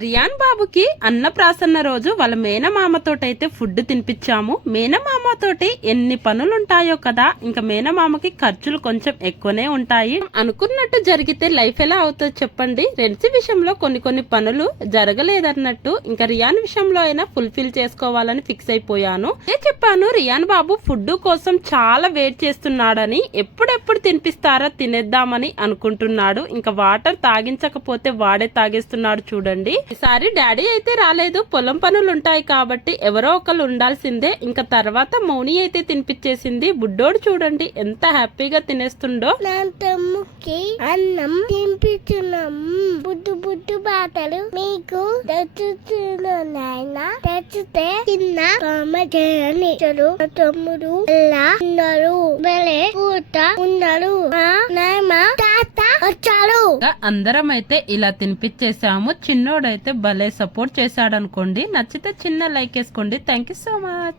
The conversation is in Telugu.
రియాన్ బాబుకి అన్నప్రాసన్న రోజు వాళ్ళ మేనమామతోటైతే ఫుడ్ తినిపించాము. మేనమామతోటి ఎన్ని పనులుంటాయో కదా ఇంకా మేనమామకి ఖర్చులు కొంచెం ఎక్కువనే ఉంటాయి. అనుకున్నట్టు జరిగితే లైఫ్ ఎలా అవుతుందో చెప్పండి. రెండ్స్ విషయంలో కొన్ని కొన్ని పనులు జరగలేదన్నట్టు ఇంకా రియాన్ విషయంలో అయినా ఫుల్ఫిల్ చేసుకోవాలని ఫిక్స్ అయిపోయాను. నేను చెప్పాను రియాన్ బాబు ఫుడ్ కోసం చాలా వెయిట్ చేస్తున్నాడని ఎప్పుడెప్పుడు తినిపిస్తారా తినేద్దామని అనుకుంటున్నాడు. ఇంకా వాటర్ తాగించకపోతే వాడే తాగేస్తున్నాడు చూడండి. ఈసారి డాడీ అయితే రాలేదు. పొలం పనులు ఉంటాయి కాబట్టి ఎవరో ఒకరు ఉండాల్సిందే. ఇంకా తర్వాత మౌని అయితే తినిపించేసింది బుడ్డోడు చూడండి ఎంత హ్యాపీగా తినేస్తుండో. నా తమ్ముకి అన్నం తినిపించున్నాం బుడ్డు బుడ్డు బాటలు మీకు తెచ్చుతున్నాను తెచ్చితే చిన్న తమ్ముడు ఎలా ఉన్నారు. భలే ఉన్నారు. అందరం అయితే ఇలా తినిపించేసాము చిన్నోడైతే భలే సపోర్ట్ చేశాడు అనుకోండి నచ్చితే చిన్న లైక్ వేసుకోండి. Thank you so much